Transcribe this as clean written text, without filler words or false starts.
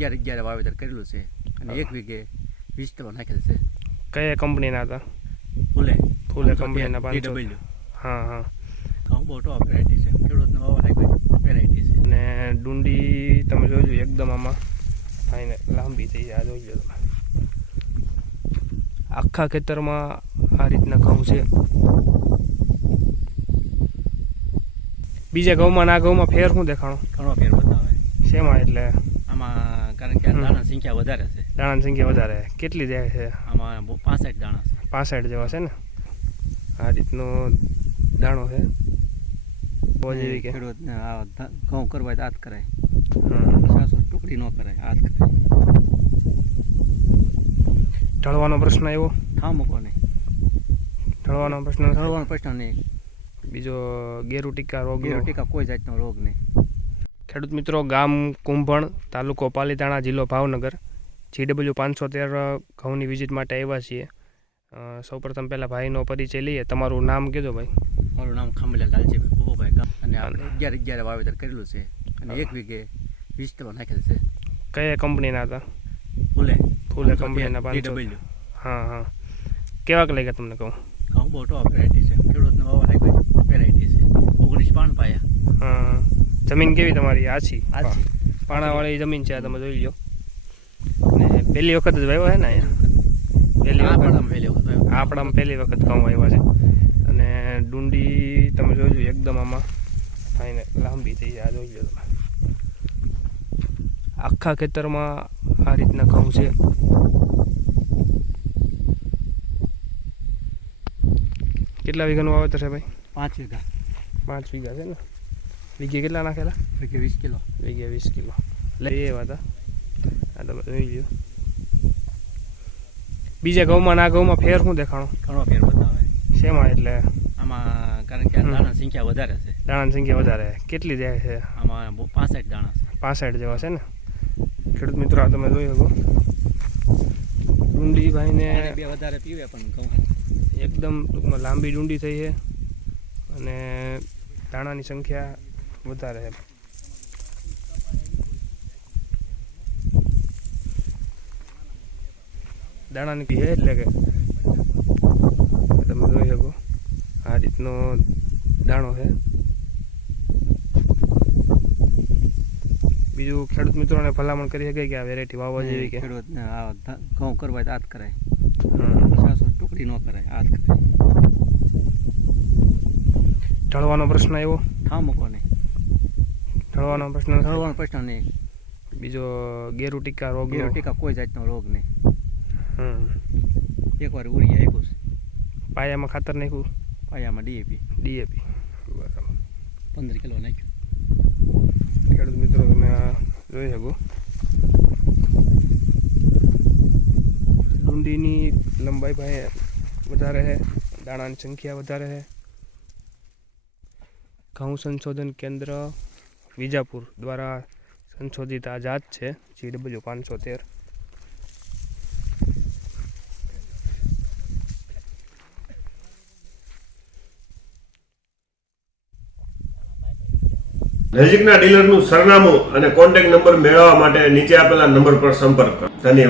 11 વાવેતર કરેલું છે અને 1 વીઘે 20 ટન નાખેલ છે. કયા કંપનીના હતા? ફૂલે કંપનીના 500. DW. હા હા. ઘઉં બહુ ટોપ વેરાયટી છે, ખેડૂતને વાવવા લાયક વેરાયટી છે. અને ડુંડી તમે જોજો એકદમ આમાં ફાઈને લાંબી થઈ જાય. આ જોઈ લો તમે, આખા ખેતરમાં આ રીતના ઘઉં છે. બીજા ઘઉંમાં ના ઘઉંમાં ફેર શું દેખાણો? ઘણો ફેર બતાવે. શેમાં? એટલે આમાં કારણ કે દાણાની સંખ્યા વધારે છે. દાણાની સંખ્યા વધારે. કેટલી જાય છે? આમાં 65 દાણા છે. 65 જેવા છે ને. આ રીતનો દાણો છે. બહુ જેવી કે ખેડૂતને આ ઘઉં કરવા તો હાથ કરાય, હા. ટુકડી ન કરાય, હાથ કરાય. ઢળવાનો પ્રશ્ન આવ્યો? ઠામ મૂકો નહીં. ઢળવાનો પ્રશ્ન? ઢળવાનો પ્રશ્ન નહીં. બીજો ગેરુ ટીકા રોગ? ગેરુ ટીકા કોઈ જાતનો રોગ નહીં. ખેડૂત મિત્રો, ગામ કુંભણ, તાલુકો પાલીતાણા, જિલ્લો ભાવનગર, GW 513 ઘઉંની વિઝિટ માટે આવ્યા છીએ. સૌપ્રથમ પહેલાં ભાઈનો પરિચય લઈએ. તમારું નામ કીધો ભાઈ? મારું નામ ખાંભલિયા લાલજીભાઈ ભોભાઈ, અને આપણે 11 વાવેતર કરેલું છે અને 1 વીઘે 20 ટન નાખેલ છે. કયા કંપનીના હતા? ફૂલે કંપનીના 500. DW. હા હા. કેવાક લાગ્યા તમને કહું? ઘઉં બહુ ટોપ વેરાયટી છે, ખેડૂતને વાવવા લાયક વેરાયટી છે. 19 પાણ પાયા. હા. જમીન કેવી તમારી? આછી આછી પાણાવાળી જમીન છે. આ તમે જોઈ લો. અને પહેલી વખત જ વાવ્યો છે ને અહીંયા? આપણામાં પહેલી વખત ઘઉં આવ્યા છે. અને ડુંડી તમે જોજો એકદમ આમાં ફાઈને લાંબી થઈ જાય. આ જોઈ લો તમે, આખા ખેતરમાં આ રીતના ઘઉં છે. કેટલા વીઘાનું વાવેતર છે ભાઈ? 5 વીઘા. 5 વીઘા છે ને. વીઘે કેટલા નાખેલા? વીઘે 20 કિલો. વીઘે 20 કિલો. એટલે એ વાત. આ તમે જોઈ લો. બીજા ઘઉંમાં ના ઘઉંમાં ફેર શું દેખાણો? ઘણો ફેર બતાવે. શેમાં? એટલે આમાં કારણ કે દાણાની સંખ્યા વધારે છે. દાણાની સંખ્યા વધારે. કેટલી જાય છે? આમાં 65 દાણા છે. 65 જેવા છે ને. ખેડૂત મિત્રો, આ તમે જોઈ શકો, ડુંડી ભાઈને બે વધારે પીવે પણ ઘઉં એકદમ ટૂંકમાં લાંબી ડુંડી થઈ છે અને દાણાની સંખ્યા વધારે છે. દાણાની છે એટલે કે તમે જોઈ શકો આ રીતનો દાણો છે. બીજું ખેડૂત મિત્રોને ભલામણ કરી શકે કે આ વેરાયટી વાવવા જેવી કે ખેડૂતને આ ઘઉં કરવા તો હાથ કરાય, હા. ટુકડી ન કરાય, હાથ કરાય. ઢળવાનો પ્રશ્ન આવ્યો? ઠામ મૂકો નહીં. ઢળવાનો પ્રશ્ન નહીં. બીજો ગેરુ ટીકા રોગ? ગેરુ ટીકા કોઈ જાતનો રોગ નહીં. હમ. એકવાર ઉડી આવ્યું છે. પાયામાં ખાતર નાખ્યું? પાયામાં DAP. બરાબર. 15 કિલો નાખ્યું. ખેડૂત મિત્રો, તમે આ જોઈ શકો, ડુંડીની લંબાઈ ભાઈ વધારે છે, દાણાની સંખ્યા વધારે છે. ઘઉં સંશોધન કેન્દ્ર વિજાપુર દ્વારા સંશોધિત આ જાત છે GW 513. નજીકના ડીલરનું સરનામું અને કોન્ટેક્ટ નંબર મેળવવા માટે નીચે આપેલા નંબર પર સંપર્ક કરો. ધન્યવાદ.